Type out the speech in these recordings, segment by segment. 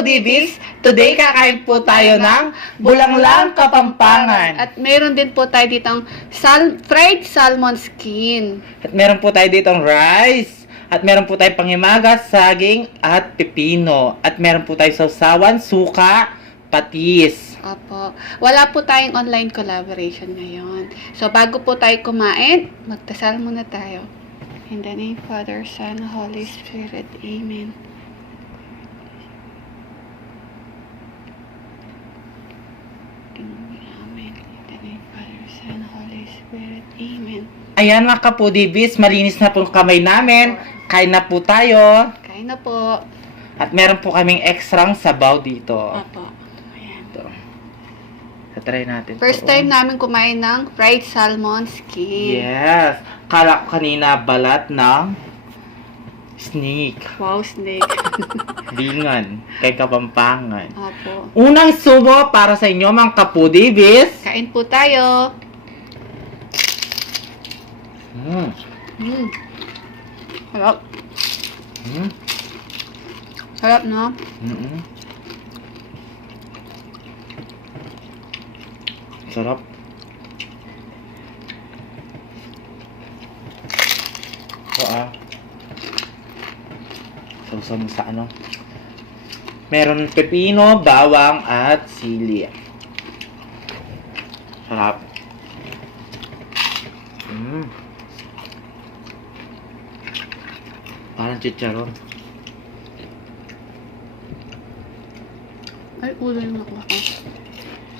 Foodie Bees! Today kakain po tayo ng Bulanglang Kapampangan. At meron din po tayo ditong fried salmon skin. At meron po tayo ditong rice. At meron po tayong pangimagas, saging, at pipino. At meron po tayo sausawan, suka, patis. Opo. Wala po tayong online collaboration ngayon. So, bago po tayo kumain, magdasal muna tayo. In the name of Father, Son, Holy Spirit. Amen. Amen. In the name of Father, Son, Holy Spirit. Amen. Ayan mga ka-Foodie Bees, malinis na po ang kamay namin. Kain na po tayo. Kain na po. At meron po kaming extrang sabaw dito. Opo. Ayan. Ito. Try natin. First time namin kumain ng fried salmon skin. Yes. Kala ko kanina balat ng snake. Wow, snake. Bingan. Kay Kapampangan. Opo. Unang subo para sa inyo mga ka-Foodie Bees. Kain po tayo. Sarap. Sarap, no? Sarap. Sausaw mo sa ano. Meron pepino, bawang, at sili. Sarap. Parang chicharon. Ay, ulo yung nakuha ko.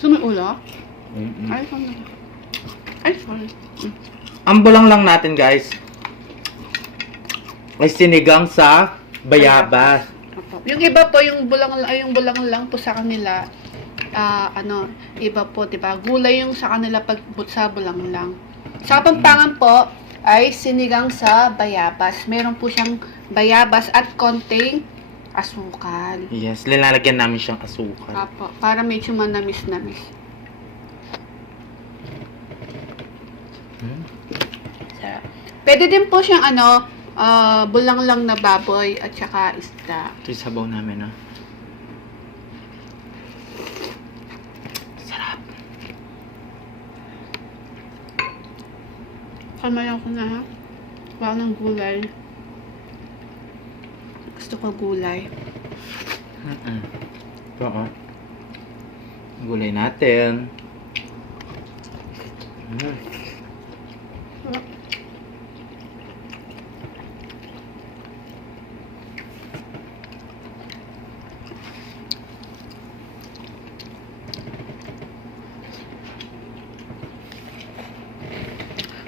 So, may ulo? Ay, sorry. Ay, sorry. Ang bulanglang natin, guys, ay sinigang sa bayabas. Yung iba po, yung bulanglang po sa kanila, iba po, diba? Gulay yung sa kanila pag sa bulanglang. Sa Kapampangan po, ay sinigang sa bayabas. Meron po siyang bayabas at konting asukal. Yes, linalagyan namin siyang asukal. Apo, para medyo manamis-namis. Sarap. Pwede din po siyang bulanglang na baboy at saka isda. Ito yung sabaw namin, ha? Sarap. Kamayan ko na, ha? Wala ng gulay. Gusto ko gulay. Oo. Gulay natin.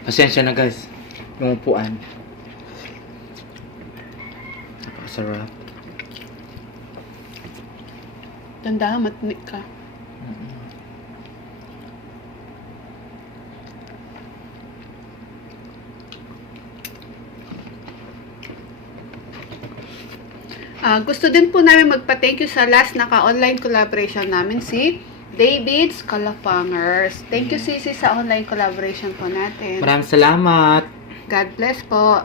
Pasensya na guys, yung upuan. Napakasarap. Tanda, matinik ka. Gusto din po namin magpa-thank you sa last naka-online collaboration namin, si David's Kalapangers. Thank you, Sisi, sa online collaboration po natin. Maraming salamat. God bless po.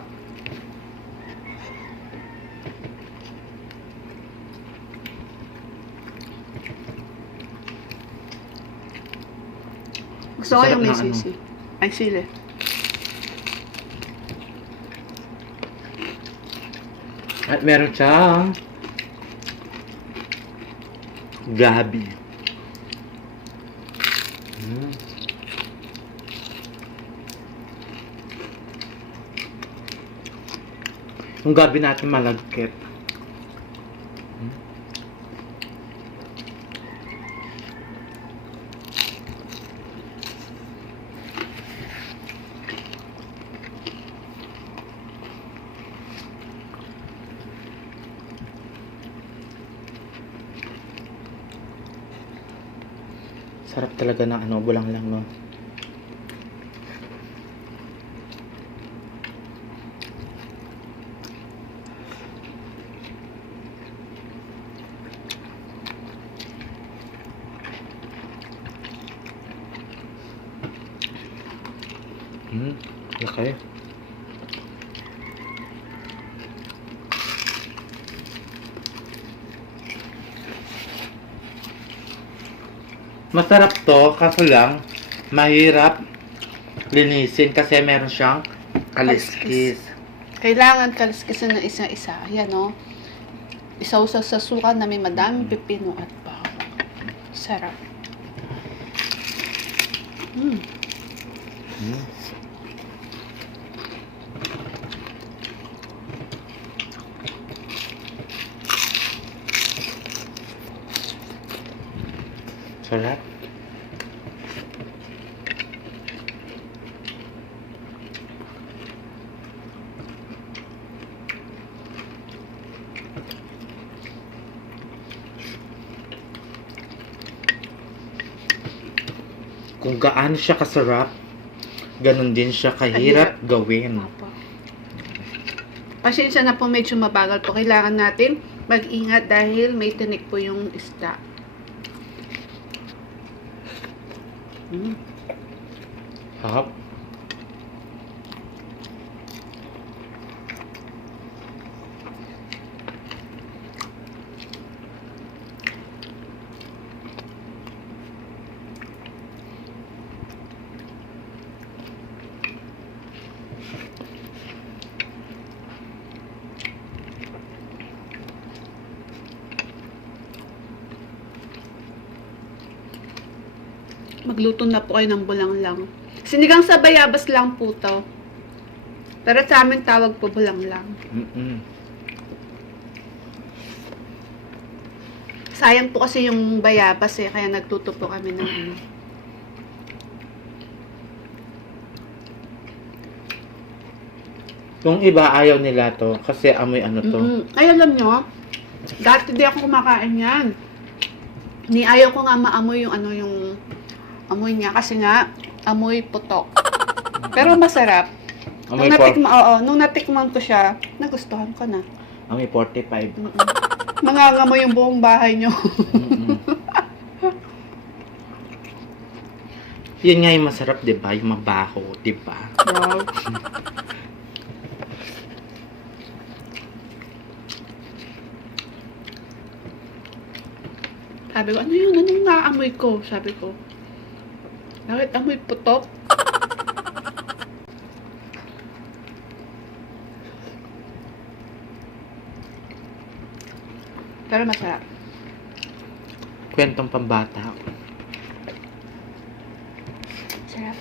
Gusto ko yung may sisi. Ay, sili. At meron siyang gabi. Yung gabi natin malagkit. Sarap talaga ng bulanglang, no? Laki. Masarap to, kaso lang, mahirap linisin kasi meron siyang kaliskis. Kailangan kaliskisan ng isa-isa. Ayan, no? Isaw-saw sa suka na may madaming pipino at bawang. Sarap. Mm. Sarap. Kung gaano siya kasarap, ganun din siya kahirap gawin. Opo. Pasensya na po, medyo mabagal po. Kailangan natin mag-ingat dahil may tinik po yung isda. Hap. Magluto na po kayo ng bulanglang. Sinigang sa bayabas lang po to. Pero sa amin tawag po bulanglang. Sayang po kasi yung bayabas eh, kaya nagtuto po kami ng ano. Yung iba ayaw nila to kasi amoy ano to. Ay, alam nyo, dati di ako kumakain yan. Ni ayaw ko nga maamoy yung ano yung amoy niya kasi nga amoy putok. Pero masarap. Amoy Nung natikman ko siya, nagustuhan ko na. Amoy 45. Mangangamoy yung buong bahay nyo. Yun nga yung masarap, di ba? Yung mabaho, di ba? Wow. Sabi ko, ano yun? Anong naamoy ko? Sabi ko. Bakit amoy putok? Pero masarap. Kwentong pambata. Sarap.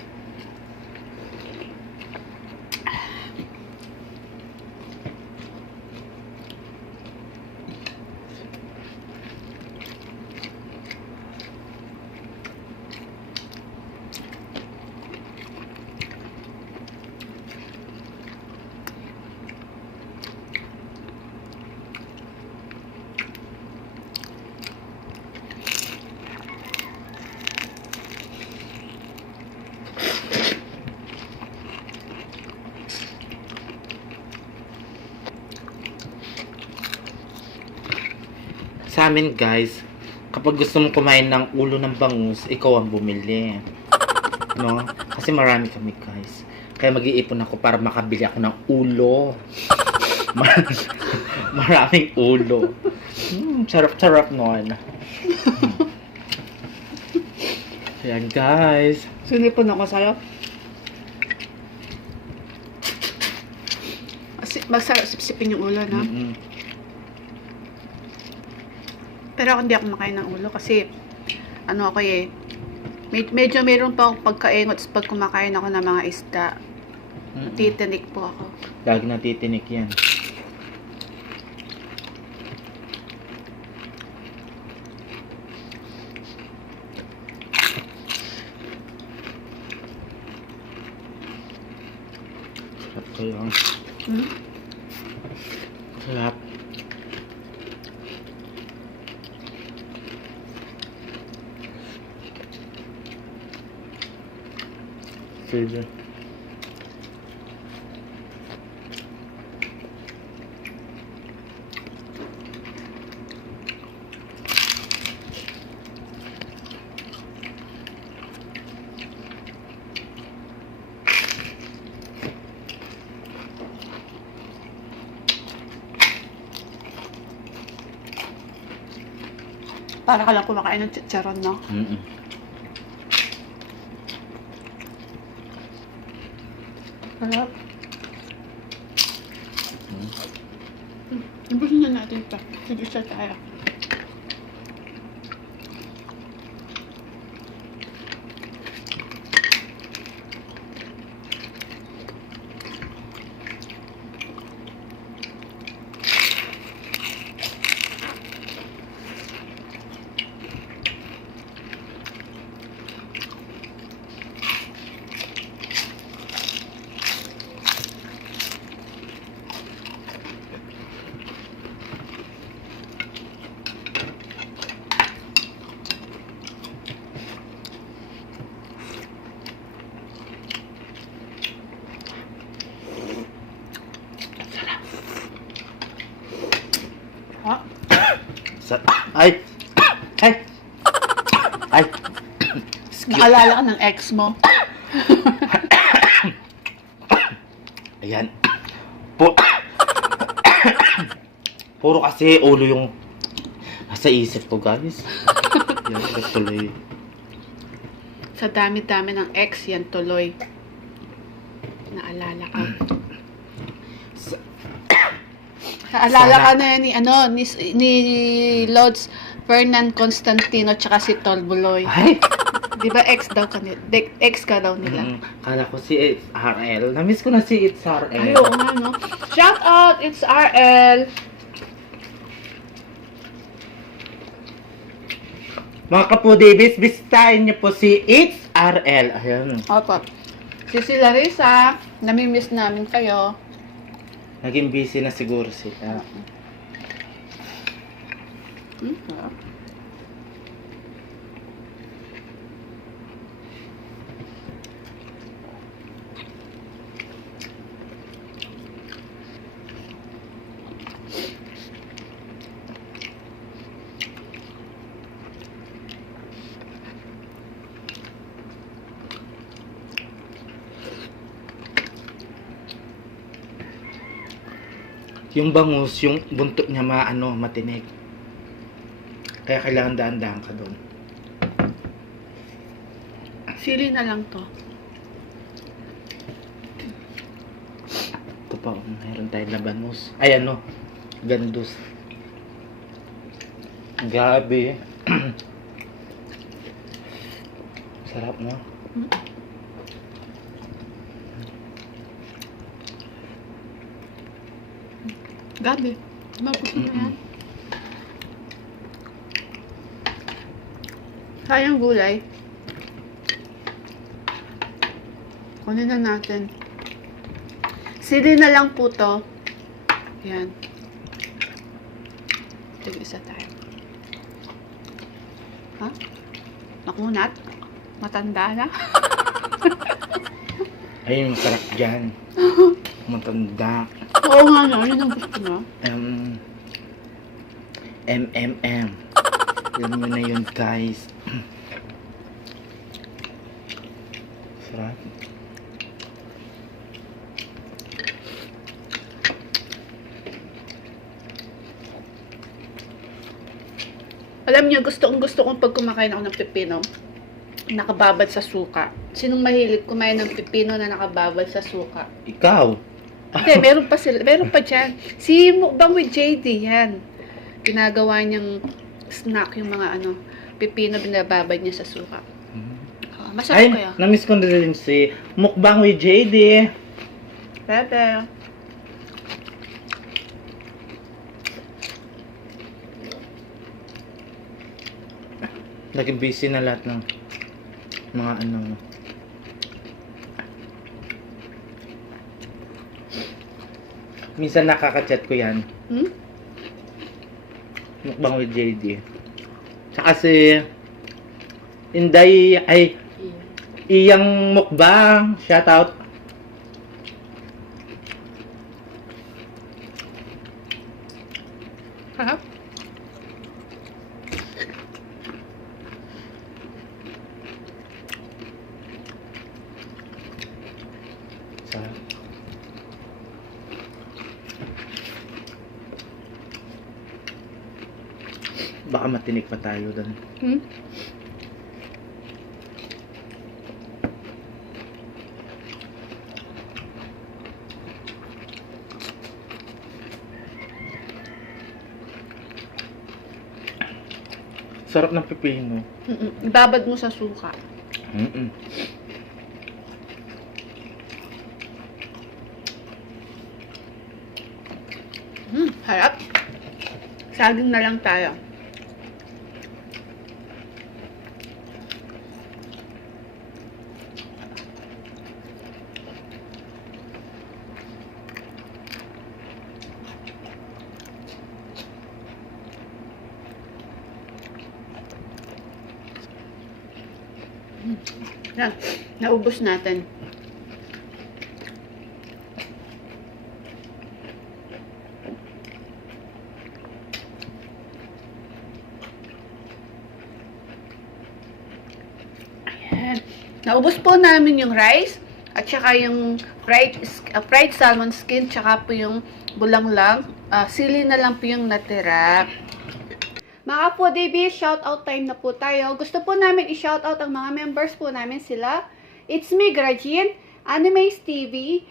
Sa amin guys, kapag gusto mong kumain ng ulo ng bangus, ikaw ang bumili. No? Kasi marami kami guys. Kaya mag-iipon ako para makabili ako ng ulo. Maraming ulo. Sarap-sarap nun. Ayan guys. Sinipon ako sa'yo. Masarap sipsipin yung ulo, no? Pero ako hindi ako makain ng ulo kasi ano ako eh. Medyo meron pa akong pagkaingot pag kumakain ako ng mga isda. Titinik po ako. Lagi natitinik yan. Sarap kayo. Sarap. Sige. Para ka lang kumakain ng chicharon, no? Sarap. Ibusin na natin ito. Sige, isa tayo. Ha? Ay! Ay! Ay! Naalala ka ng ex mo? Ayan. Puro kasi ulo yung nasa isip ko, guys. Yan, tuloy. Sa dami-dami ng ex, yan tuloy. Naalala ka. Naalala ka na ni, ni Lods Fernan Constantino tsaka si Tol Buloy. Ay! Di ba ex daw ka nila? Ex ka daw nila. Kala ko si It's RL. Namiss ko na si It's RL. Ay, oo nga, no? Shout out! It's RL! Mga kapudibis, bisitahin niyo po si It's RL. Ayan. Opo. Si Larissa, namimiss namin kayo. Naging busy na siguro sila. Yung bangus, yung buntot niya matinik. Kaya kailangan daan-daan ka doon. Sili na lang to. Ito pa, mayroon tayong labanos. Ay, gandus. Grabe. Sarap, no? Gabi. Mabuti na yan. Sayang gulay. Kunin na natin. Sili na lang po to. Yan. Tig-isa tayo. Ha? Nakunat? Matanda na? Ayun, masarap dyan. Matanda. Oo nga no. Yun ang gusto mo. MMM. Alam nyo na yun, guys. Sarap. Alam niyo, gusto kong pag kumakain ako ng pipino, nakababad sa suka. Sinong mahilig kumain ng pipino na nakababad sa suka? Ikaw? Hindi, meron pa dyan. Si Mukbang with JD, yan. Ginagawa niyang snack yung mga pipino binababad niya sa suka. Masarap Ay, kaya. namiss ko na rin si Mukbang with JD. Bebe. Naging busy na lahat ng mga Minsan nakaka-chat ko yan. Mukbang with JD. Tsaka si Inday, Iyang Mukbang. Shout out. Harap. Sarap. Baka matinik pa tayo doon. Sarap ng pipino. Ibabad mo sa suka. Harap. Saging na lang tayo. Yan. Naubos natin. Ayan. Naubos po namin yung rice at saka yung fried salmon skin tsaka po yung bulanglang. Sili na lang po yung natira. Mga Foodie Bee, shoutout time na po tayo. Gusto po namin i-shoutout ang mga members po namin sila. It's me, Grajin, Animes TV,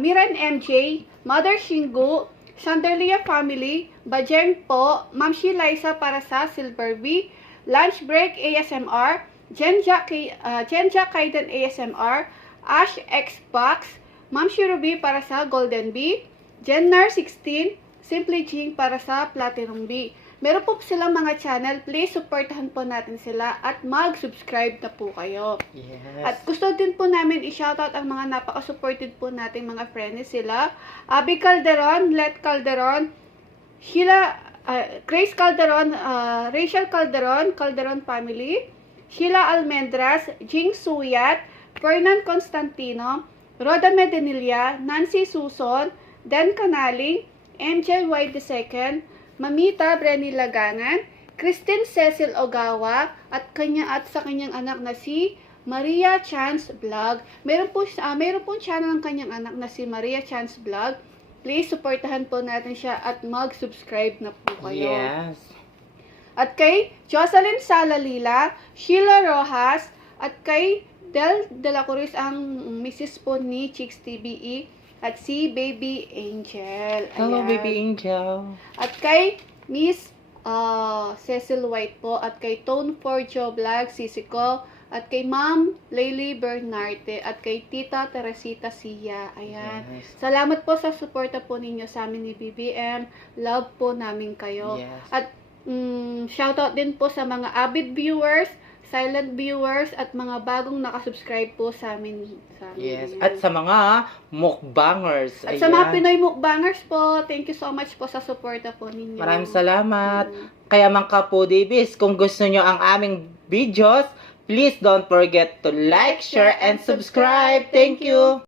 Miran MJ, Mother Shingo, Chandelier Family, Bajeng po, Ma'am Shi Liza para sa Silver Bee, Lunch Break ASMR, Genja Kaiden ASMR, Ash Xbox, Ma'am Shi Ruby para sa Golden Bee, Jennar 16, Simply Jing para sa Platinum Bee. Meron po silang mga channel. Please, supportahan po natin sila at mag-subscribe na po kayo. Yes. At gusto din po namin i-shoutout ang mga napaka-supported po nating mga friends sila. Abby Calderon, Let Calderon, Sheila, Grace Calderon, Rachel Calderon, Calderon Family, Sheila Almendras, Jing Suyat, Fernan Constantino, Roda Medinilla, Nancy Suson, Dan Canaling, MJ White II, Mamita Brenny Lagangan, Christine Cecil Ogawa, at sa kanyang anak na si Maria Chance Vlog. Meron po channel ng kanyang anak na si Maria Chance Vlog. Please, supportahan po natin siya at mag-subscribe na po kayo. Yes. At kay Jocelyn Salalila, Sheila Rojas, at kay Del De La Cruz, ang Mrs. po ni Chicks TVE, at si Baby Angel. Hello, Ayan. Baby Angel. At kay Miss Cecil White po, at kay Tone for Joe Vlog, Sisiko, at kay Ma'am Layli Bernarte, at kay Tita Teresita Sia. Ayan. Yes. Salamat po sa suporta po ninyo sa amin ni BBM. Love po namin kayo. Yes. At shoutout din po sa mga avid viewers, silent viewers, at mga bagong nakasubscribe po sa amin. Yes. Ayan. At sa mga mukbangers. At sa mga Pinoy mukbangers po, thank you so much po sa suporta po ninyo. Maraming salamat. Kaya mga Foodie Bees, kung gusto nyo ang aming videos, please don't forget to like, share, and subscribe. Thank you.